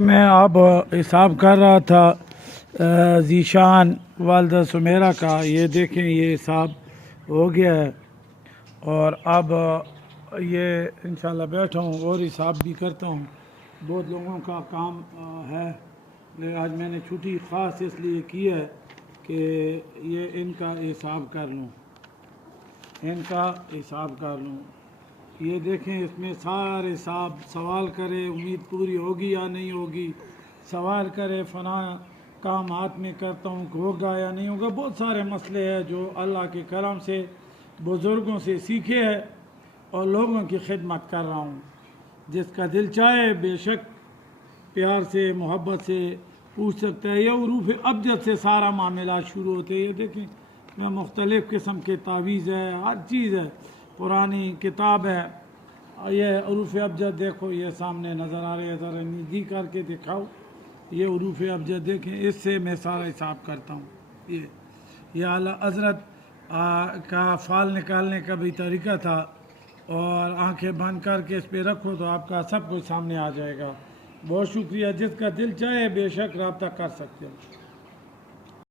मैं अब हिसाब कर रहा था ज़ीशान वालदा सुमेरा का। ये देखें, ये हिसाब हो गया है और अब ये इंशाल्लाह बैठा हूँ और हिसाब भी करता हूँ। बहुत लोगों का काम है, लेकिन आज मैंने छुट्टी ख़ास इसलिए की है कि ये इनका हिसाब कर लूँ, ये देखें, इसमें सारे हिसाब सवाल करे उम्मीद पूरी होगी या नहीं होगी, सवाल करे फना काम हाथ में करता हूँ होगा या नहीं होगा। बहुत सारे मसले हैं जो अल्लाह के करम से बुज़ुर्गों से सीखे हैं और लोगों की खिदमत कर रहा हूँ। जिसका दिल चाहे बेशक प्यार से मोहब्बत से पूछ सकता है। यह हरूफ अबजद से सारा मामला शुरू होते हैं। ये देखें, मैं मुख्तलिफ़ किस्म के तावीज़ है, हर चीज़ है, पुरानी किताब है। ये हरूफ अबजद देखो, ये सामने नज़र आ रही है, ज़रा नज़दीक करके दिखाओ। ये हरूफ अबजद देखें, इससे मैं सारा हिसाब करता हूँ। ये आला हज़रत का फ़ाल निकालने का भी तरीका था, और आंखें बंद करके इस पर रखो तो आपका सब कुछ सामने आ जाएगा। बहुत शुक्रिया। जिसका दिल चाहे बेशक रब्ता कर सकते हो।